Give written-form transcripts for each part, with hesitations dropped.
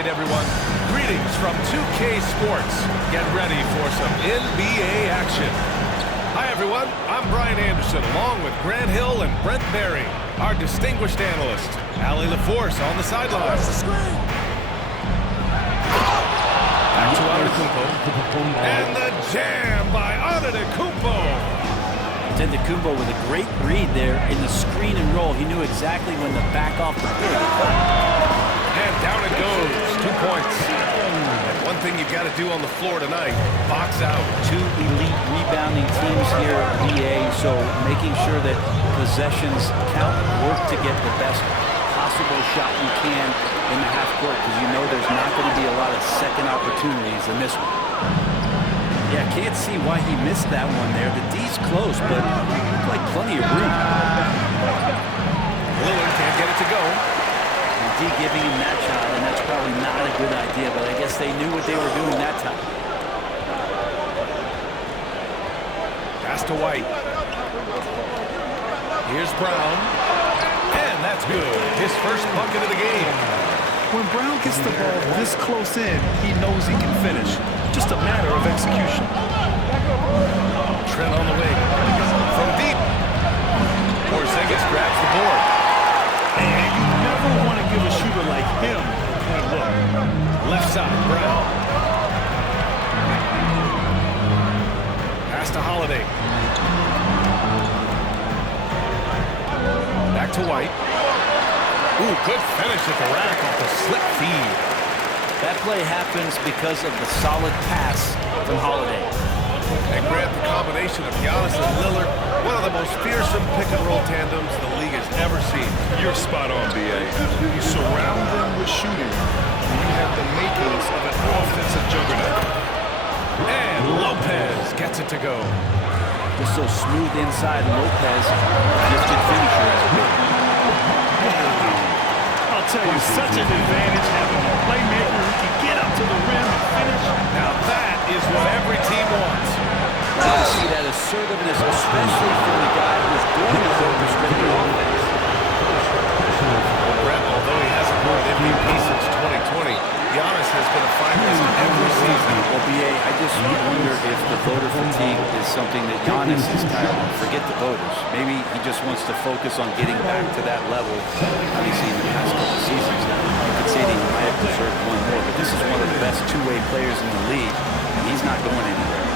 right, everyone. Greetings from 2K Sports. Get ready for some NBA action. Hi, everyone. I'm Brian Anderson, along with Grant Hill and Brent Berry, our distinguished analyst. Allie LaForce on the sidelines. Back to Antetokounmpo. And the jam by Antetokounmpo. Antetokounmpo with a great read there in the screen and roll. He knew exactly when to back off the ball. And down it goes. 2 points. And one thing you've got to do on the floor tonight, box out. Two elite rebounding teams here at VA, so making sure that possessions count. Work to get the best possible shot you can in the half court, because you know there's not going to be a lot of second opportunities in this one. Yeah, can't see why he missed that one there. The D's close, but looked like plenty of room. Lillard can't get it to go. And D giving him that shot, and that's probably not a good idea, but I guess they knew what they were doing that time. Pass to White. Here's Brown. And that's good. His first bucket of the game. When Brown gets the ball this close in, he knows he can finish. Just a matter of execution. Trent on the wing. From deep. Porzingis grabs the board. And you never want to give a shooter like him a look. Left side, Brown. Pass to Holiday. Back to White. Ooh, good finish at the rack off the slip feed. That play happens because of the solid pass from Holiday. And Grant, the combination of Giannis and Lillard, one of the most fearsome pick-and-roll tandems the league has ever seen. You're spot on, B.A. You surround them with shooting, and you have the makings of an offensive juggernaut. And Lopez gets it to go. Just so smooth inside. Lopez, gifted finisher as a big. I'll tell you, such an advantage having a playmaker who can get up to the rim and finish. Now that is what every team wants. You see that assertiveness, especially for the guy who's going to orchestrate the offense. Brett, although he hasn't won an MVP since 2020, Giannis has been a finalist every season. Well, B.A., I just wonder if the voter fatigue is something that Giannis is tired of. Forget the voters. Maybe he just wants to focus on getting back to that level. Obviously, in the past couple of seasons, you could say that he might have deserved one more, but this is one of the best two-way players in the league, and he's not going anywhere.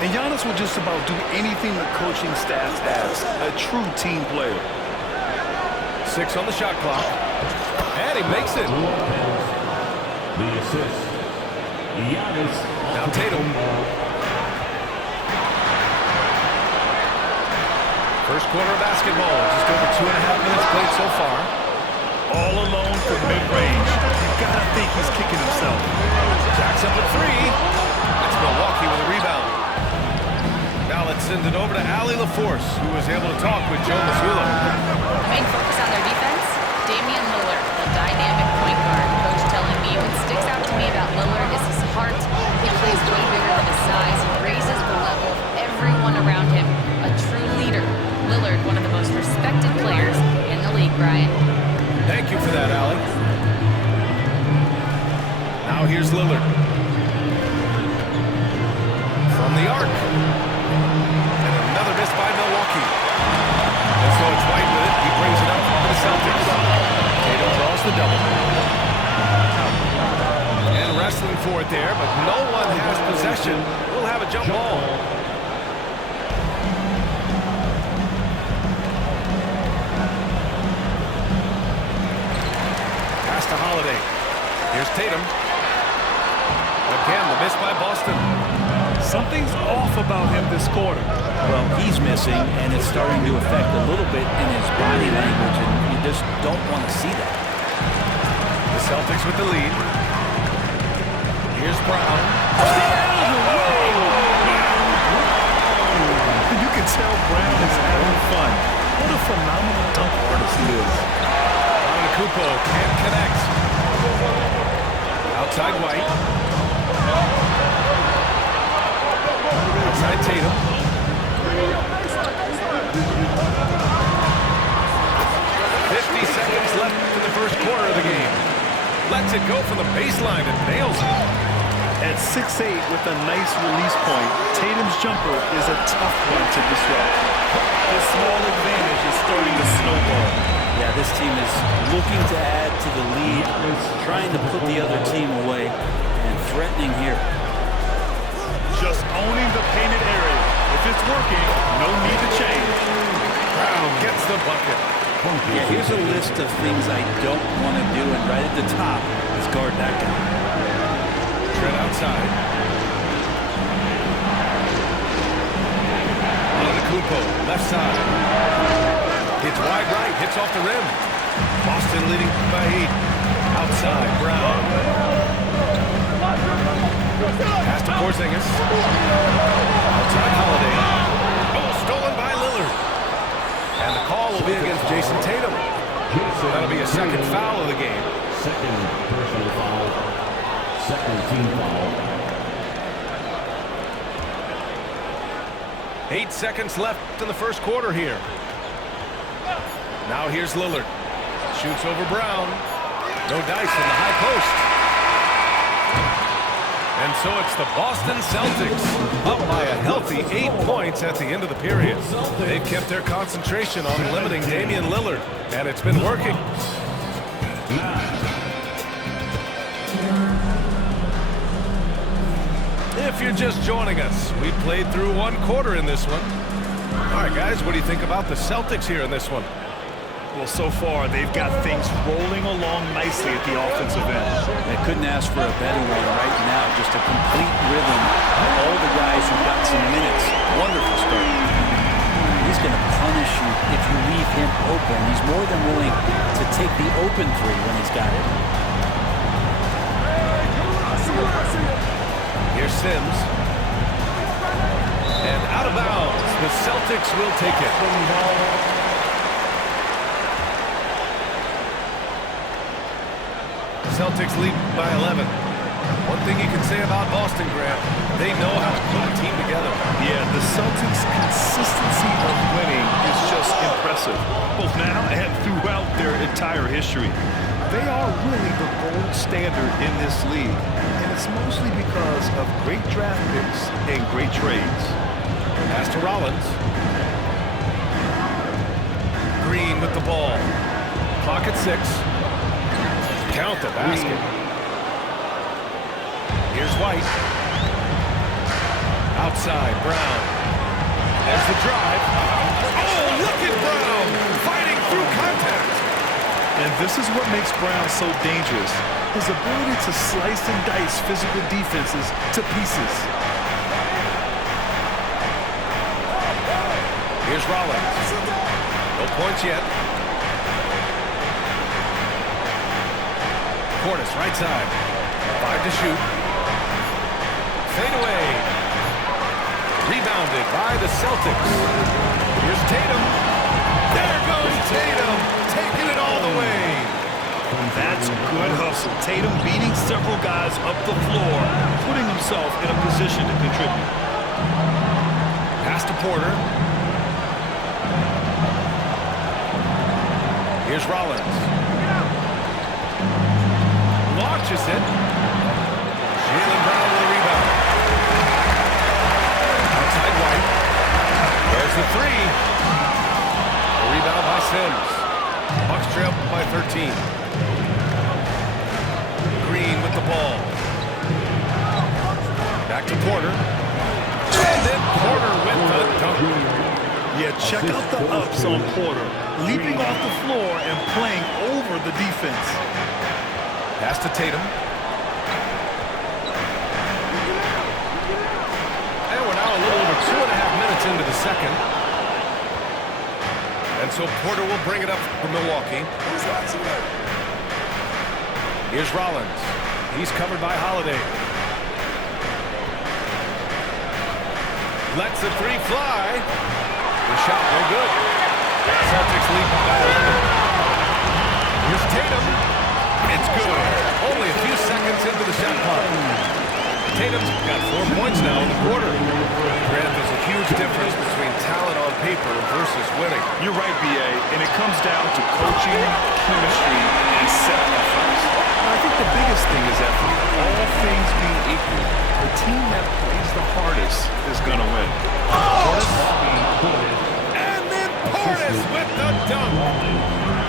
And Giannis will just about do anything the coaching staff asks. A true team player. 6 on the shot clock. And he makes it. The assist. Giannis. Now Tatum. First quarter of basketball. Just over 2.5 minutes played so far. All alone from mid-range. You gotta think he's kicking himself. Jacks up a 3. That's Milwaukee with a rebound. Now let's send it over to Allie LaForce, who was able to talk with Joe Mazzulla. Main focus on their defense, Damian Lillard, the dynamic point guard. Coach telling me what sticks out to me about Lillard is his heart. He plays way bigger than his size. He raises the level of everyone around him. A true leader. Lillard, one of the most respected players in the league, Brian. Thank you for that, Allie. Now here's Lillard. From the arc. And another miss by Milwaukee. And so it's White with it. He brings it up for the Celtics. Tatum draws the double. And wrestling for it there, but no one has possession. We'll have a jump ball. Pass to Holiday. Here's Tatum. Again, the miss by Boston. Something's off about him this quarter. Well, he's missing, and it's starting to affect a little bit in his body language, and you just don't want to see that. The Celtics with the lead. Here's Brown. You can tell Brown is having fun. What a phenomenal dunk artist he is. Antetokounmpo can't connect. Outside White. Outside Tatum. 50 seconds left in the first quarter of the game. Lets it go from the baseline and nails it. At 6'8" with a nice release point, Tatum's jumper is a tough one to disrupt. His small advantage is starting to snowball. Yeah, this team is looking to add to the lead, trying to put the other team away, and threatening here. Just owning the painted area. If it's working, no need to change. Brown gets the bucket. Yeah, here's a list of things I don't want to do, and right at the top is guard that guy. Trent outside. Antetokounmpo, left side. Hits wide right, hits off the rim. Boston leading by 8. Outside, Brown. Pass to Porzingis. Outside Holiday. Oh, stolen by Lillard. And the call will be against Jason Tatum. So that'll be a second foul of the game. Second personal foul. Second team foul. 8 seconds left in the first quarter here. Now here's Lillard. Shoots over Brown. No dice from the high post. And so it's the Boston Celtics up by a healthy 8 points at the end of the period. They've kept their concentration on limiting Damian Lillard, and it's been working. If you're just joining us, we played through 1 quarter in this one. All right, guys, what do you think about the Celtics here in this one? Well, so far, they've got things rolling along nicely at the offensive end. They couldn't ask for a better one right now. Just a complete rhythm of all the guys who got some minutes. Wonderful start. He's going to punish you if you leave him open. He's more than willing to take the open three when he's got it. Here's Sims. And out of bounds. The Celtics will take it. Celtics lead by 11. One thing you can say about Boston, Grant, they know how to put a team together. Yeah, the Celtics' consistency of winning is just impressive, both now and throughout their entire history. They are really the gold standard in this league, and it's mostly because of great draft picks and great trades. Pass to Rollins. Green with the ball. Clock at 6. Count the basket. Here's White. Outside, Brown. There's the drive. Oh, look at Brown fighting through contact. And this is what makes Brown so dangerous. His ability to slice and dice physical defenses to pieces. Here's Rollins. No points yet. Portis, right side. 5 to shoot. Fade away. Rebounded by the Celtics. Here's Tatum. There goes Tatum, taking it all the way. That's good hustle. Tatum beating several guys up the floor, putting himself in a position to contribute. Pass to Porter. Here's Rollins. Launches it. Jaylen Brown with a rebound. Outside White. There's the 3. A rebound by Sims. Bucks trail by 13. Green with the ball. Back to Porter. And then Porter with the dunk. Yeah, check out the ups on Porter. Leaping off the floor and playing over the defense. Pass to Tatum. And we're now a little over 2.5 minutes into the second. And so Porter will bring it up for Milwaukee. Here's Rollins. He's covered by Holiday. Lets the three fly. The shot no good. Celtics lead by 11. Here's Tatum. It's good. Only a few seconds into the shot clock. Tatum's got 4 points now in the quarter. Grant, there's a huge difference between talent on paper versus winning. You're right, B.A., and it comes down to coaching, chemistry, and set efforts. I think the biggest thing is effort. All things being equal, the team that plays the hardest is going to win. And then Portis with the dunk.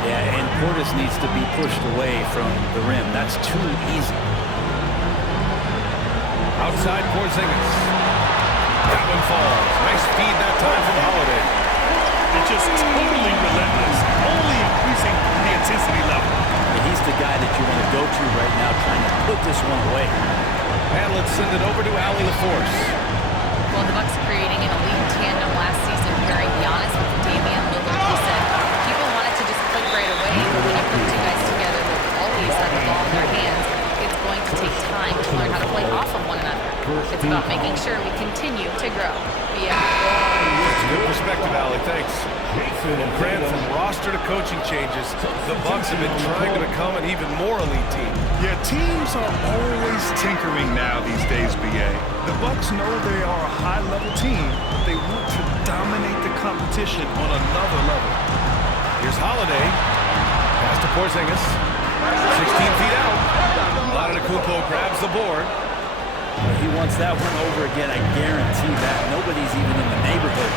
Yeah, and Portis needs to be pushed away from the rim. That's too easy. Outside Porzingis. That one falls. Nice feed that time from Holiday. It's just totally relentless, only increasing the intensity level. And he's the guy that you want to go to right now, trying to put this one away. And let's send it over to Allie LaForce. Well, the Bucks creating an elite tandem last season, pairing Giannis with Damian Lillard. He said people wanted to just click right away, but when you put two guys together who always have the ball in their hands, it's going to take time to learn how to play off of one another. It's about making sure we continue to grow. Yeah. That's a good perspective, Allie. Thanks. Well, Grant, from roster to coaching changes, the Bucks have been trying to become an even more elite team. Yeah, teams are always tinkering now these days, B.A. The Bucks know they are a high-level team, but they want to dominate the competition on another level. Here's Holiday. Pass to Porzingis. 16 feet out. Antetokounmpo grabs the board. He wants that one over again, I guarantee that. Nobody's even in the neighborhood.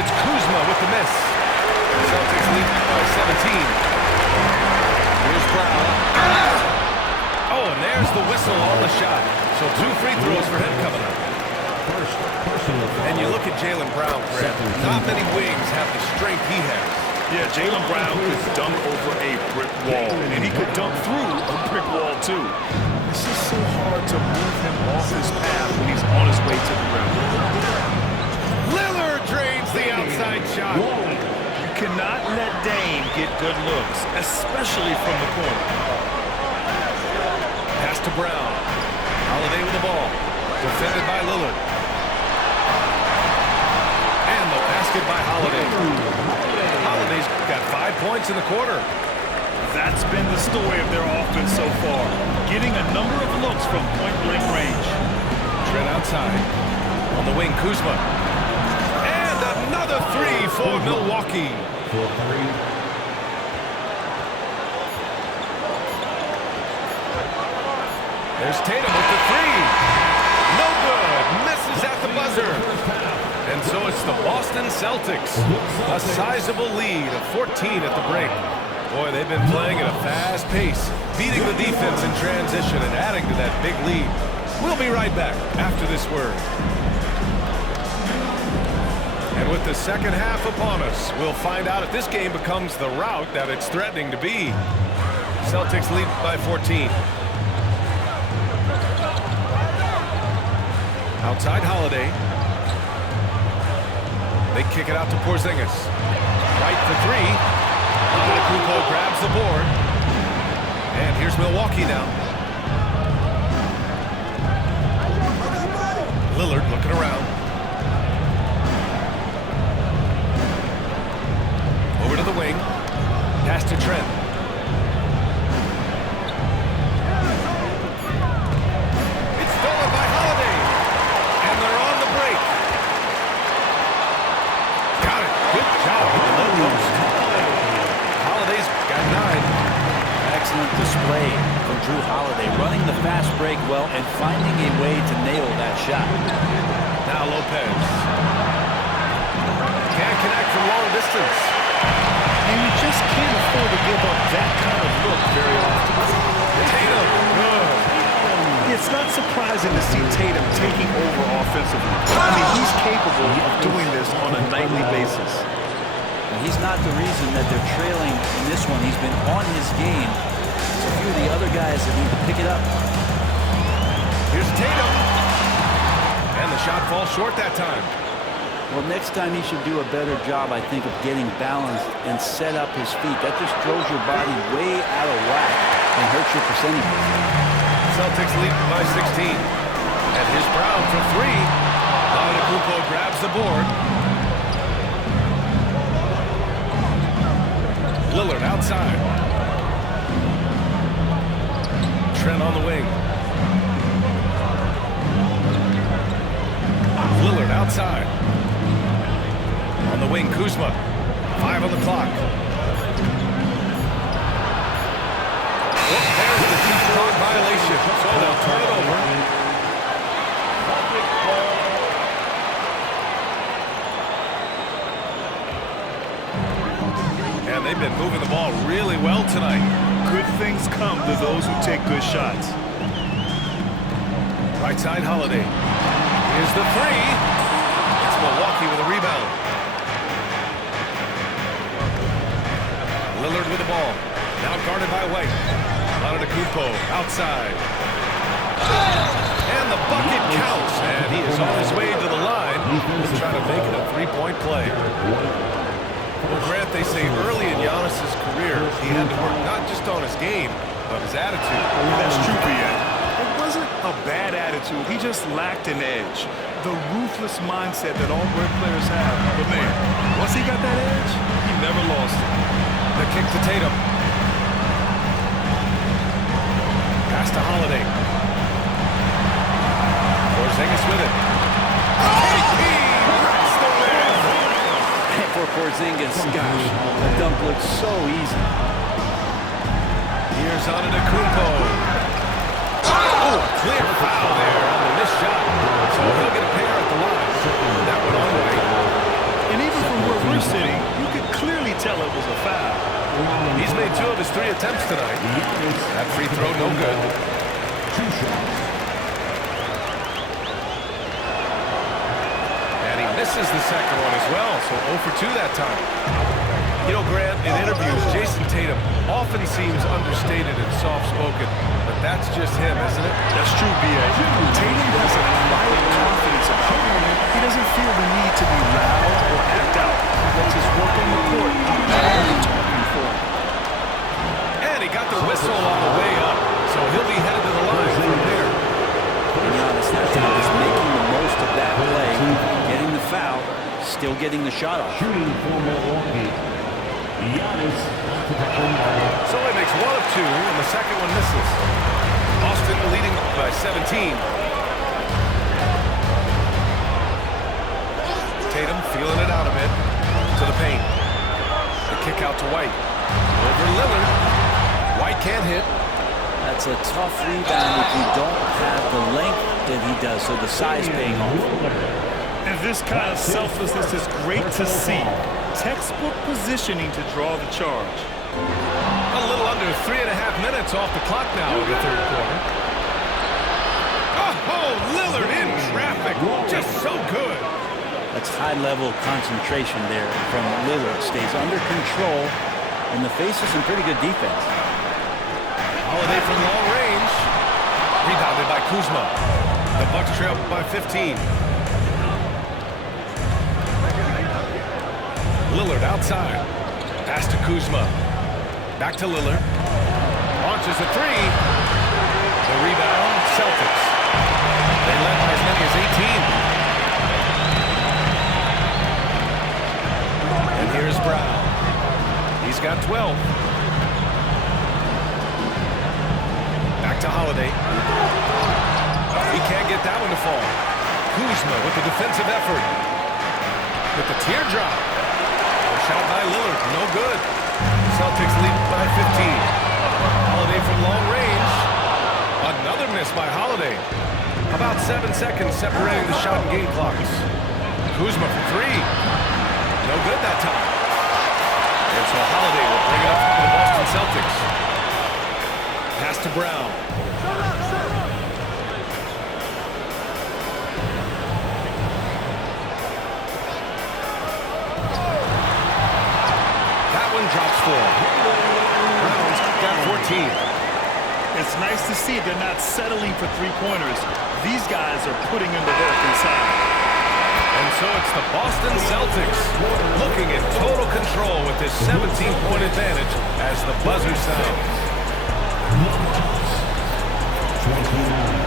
It's Kuzma with the miss. The Celtics lead by 17. Here's Brown. Oh, and there's the whistle on the shot. So 2 free throws for him coming up. And you look at Jaylen Brown, Grant. Not many wings have the strength he has. Yeah, Jaylen Brown could dunk over a brick wall, and he could dunk through a brick wall, too. It's just so hard to move him off his path when he's on his way to the rim. Lillard drains the outside shot. You cannot let Dame get good looks, especially from the corner. Pass to Brown. Holiday with the ball. Defended by Lillard. And the basket by Holiday. Holiday's got 5 points in the quarter. That's been the story of their offense so far. Getting a number of looks from point-blank range. Trent outside. On the wing, Kuzma. And another three for Milwaukee. There's Tatum with the three. No good. Misses at the buzzer. And so it's the Boston Celtics. A sizable lead of 14 at the break. Boy, they've been playing at a fast pace, beating the defense in transition and adding to that big lead. We'll be right back after this word. And with the second half upon us, we'll find out if this game becomes the rout that it's threatening to be. Celtics lead by 14. Outside Holiday. They kick it out to Porzingis. Right for three. Antetokounmpo grabs the board. And here's Milwaukee now. Lillard looking around. Over to the wing. Pass to Trent. It's stolen by Holiday. And they're on the break. Got it. Good job with the low post. Holiday's got 9. Excellent display from Jrue Holiday, running the fast break well and finding a way to nail that shot. Now Lopez. Can't connect from long distance. And you just It's not surprising to see Tatum taking over offensively. I mean, he's capable of doing this on a nightly basis. And he's not the reason that they're trailing in this one. He's been on his game. There's a few of the other guys that need to pick it up. Here's Tatum. And the shot falls short that time. Well, next time he should do a better job, I think, of getting balanced and set up his feet. That just throws your body way out of whack and hurts your percentages. Celtics lead by 16. And here's Brown for three. Antetokounmpo grabs the board. Lillard outside. Trent on the wing. Lillard outside. On the wing, Kuzma. 5 on the clock. There's the shot clock violation. So they'll turn it over. And they've been moving the ball really well tonight. Good things come to those who take good shots. Right side, Holiday. Here's the three. It's Milwaukee with a rebound. Lillard with the ball. Now guarded by White. Antetokounmpo outside. And the bucket counts. And he is on his way to the line to try to make it a three-point play. Well, Grant, they say early in Giannis's career, he had to work not just on his game, but his attitude. That's true, Pierre. It wasn't a bad attitude. He just lacked an edge. The ruthless mindset that all great players have. But man, once he got that edge, he never lost it. The kick to Tatum. Pass to Holiday. Porzingis with it. KP wrecks the win. And for Porzingis, gosh, the dunk looks so easy. Here's Antetokounmpo. Oh, clear foul there on the missed shot. So he'll get a pair at the line. That one on White. And even from where we're sitting, you could clearly tell it was a foul. He's made 2 of his 3 attempts tonight. That free throw, no good. And he misses the second one as well, so 0 for 2 that time. You know, Grant, in interviews, Jason Tatum often seems understated and soft-spoken, but that's just him, isn't it? That's true, B.A. Tatum has a quiet confidence about him. He doesn't feel the need to be loud or act out. He lets his work on the court do all the talking for him. And he got the whistle on the way up, so he'll be headed to the line from there. To be honest, that time is making the most of that play, getting the foul, still getting the shot off. Shooting for Milwaukee. Giannis Antetokounmpo. So he makes 1 of 2, and the second one misses. Boston leading by 17. Tatum feeling it out a bit to the paint. The kick out to White. Over Lillard. White can't hit. That's a tough rebound if you don't have the length that he does, so the size paying off. And this kind of selflessness is great to see. Textbook positioning to draw the charge. A little under 3.5 minutes off the clock now in the third quarter. Oh, Lillard in traffic. Just so good. That's high-level concentration there from Lillard. Stays under control in the face of some pretty good defense. Holiday from long range. Rebounded by Kuzma. The Bucks trail by 15. Lillard outside. Pass to Kuzma. Back to Lillard. Launches a three. The rebound, Celtics. They led by as many as 18. And here's Brown. He's got 12. Back to Holiday. He can't get that one to fall. Kuzma with the defensive effort. With the teardrop. Shot by Lillard, no good. Celtics lead by 15. Holiday from long range. Another miss by Holiday. About 7 seconds separating the shot and game clocks. Kuzma for 3. No good that time. And so Holiday will bring it up for the Boston Celtics. Pass to Brown. for. Browns got 14. It's nice to see they're not settling for three-pointers. These guys are putting in the work inside. And so it's the Boston Celtics looking in total control with this 17-point advantage as the buzzer sounds. 29.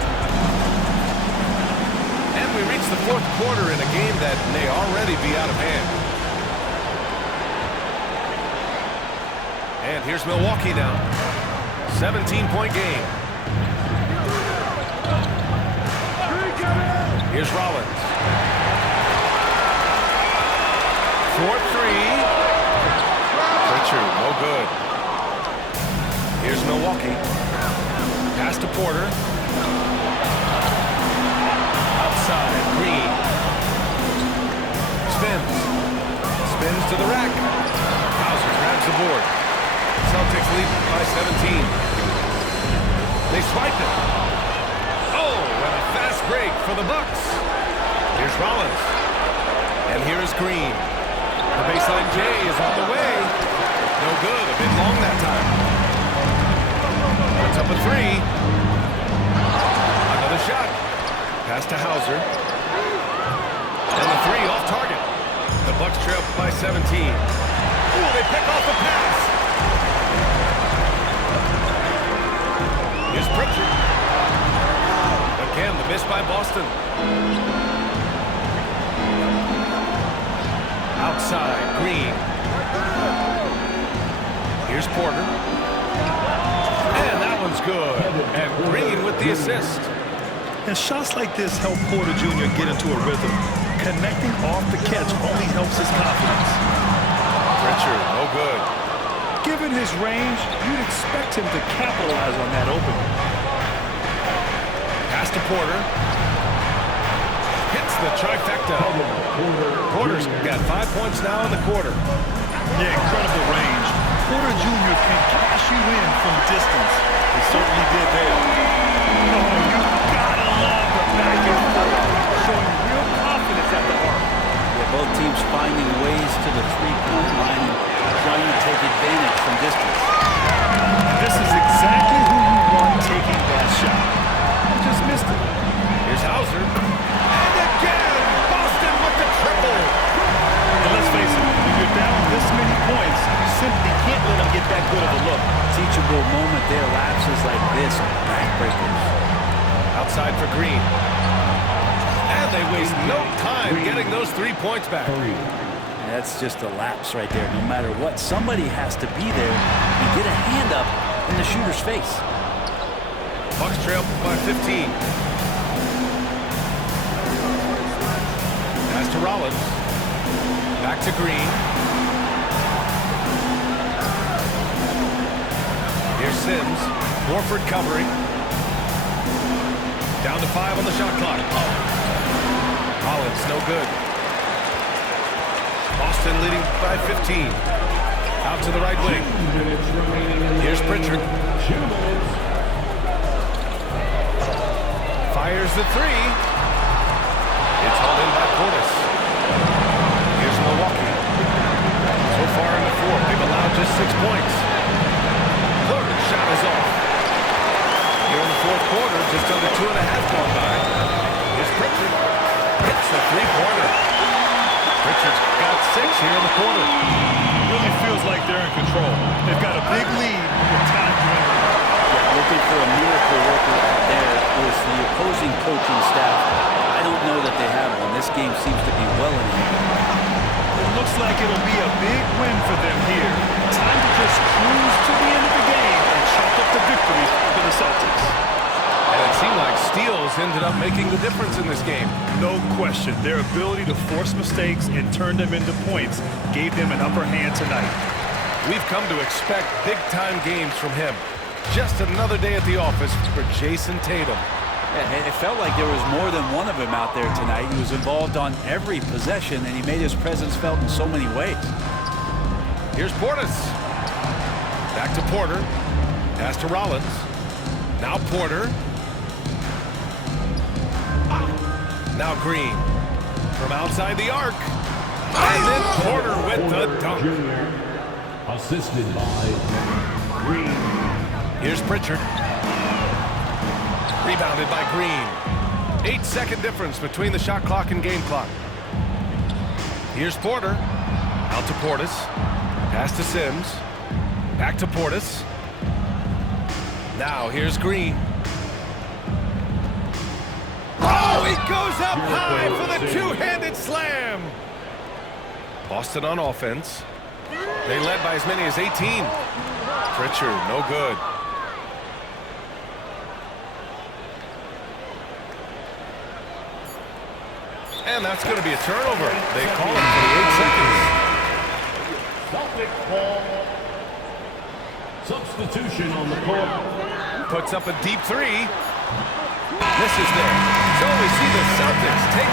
And we reach the fourth quarter in a game that may already be out of hand. And here's Milwaukee now. 17-point game. Here's Rollins. 4-3. Pritchard, no good. Here's Milwaukee. Pass to Porter. Outside, Green. Spins. Spins to the rack. Hauser grabs the board. Celtics lead by 17. They swipe it. Oh, and a fast break for the Bucks. Here's Rollins. And here's Green. The baseline J is on the way. No good. A bit long that time. Puts up a three. Another shot. Pass to Hauser. And the three off target. The Bucks trail by 17. Ooh, they pick off the pass. Here's Pritchard. Again, the miss by Boston. Outside, Green. Here's Porter. And that one's good. And Green with the assist. And shots like this help Porter Jr. get into a rhythm. Connecting off the catch only helps his confidence. Pritchard, no good. Given his range, you'd expect him to capitalize on that opening. Pass to Porter. Hits the trifecta. Porter's got 5 points now in the quarter. Yeah, incredible range. Porter Jr. can cash you in from distance. He certainly did there. Oh, you gotta love the back and forth, showing real confidence at the arc. Yeah, both teams finding ways to the three-point line and trying to take advantage from distance. This is exactly who you want taking that shot. He just missed it. Here's Hauser. And again, Boston with the triple. And let's face it, when you're down this many points, you simply can't let them get that good of a look. Teachable moment there, lapses like this, backbreakers. Outside for Green. And they waste no time getting those 3 points back. That's just a lapse right there. No matter what, somebody has to be there and get a hand up in the shooter's face. Bucks trail by 15. Pass to Rollins. Back to Green. Here's Sims. Horford covering. Down to 5 on the shot clock. Rollins, no good. Boston leading by 15. Out to the right wing. Here's Pritchard. Fires the three. It's hauled in by Portis. Here's Milwaukee. So far in the fourth, they've allowed just 6 points. Porter's shot is off. Here in the fourth quarter, just under 2.5 gone by. Here's Pritchard. Hits the three-pointer. Pritchard's got 6 here in the quarter. Really feels like they're in control. They've got a big lead with time dwindling. Yeah, looking for a miracle worker out there with the opposing coaching staff. I don't know that they have one. This game seems to be well in hand. It looks like it'll be a big win for them here. Time to just cruise to the end of the game and chalk up the victory for the Celtics. And it seemed like steals ended up making the difference in this game. No question. Their ability to force mistakes and turn them into points gave them an upper hand tonight. We've come to expect big-time games from him. Just another day at the office for Jason Tatum. Yeah, it felt like there was more than one of them out there tonight. He was involved on every possession, and he made his presence felt in so many ways. Here's Portis. Back to Porter. Pass to Rollins. Now Porter. Now Green. From outside the arc. And then Porter with the dunk. Assisted by Green. Here's Pritchard. Rebounded by Green. 8-second difference between the shot clock and game clock. Here's Porter. Out to Portis. Pass to Sims. Back to Portis. Now here's Green. Oh, he goes up high for the two-handed slam. Boston on offense. They led by as many as 18. Pritchard, no good. And that's going to be a turnover. They call it for the 8 seconds. Celtic ball. Substitution on the court. Puts up a deep three. Misses there. So we see the Celtics take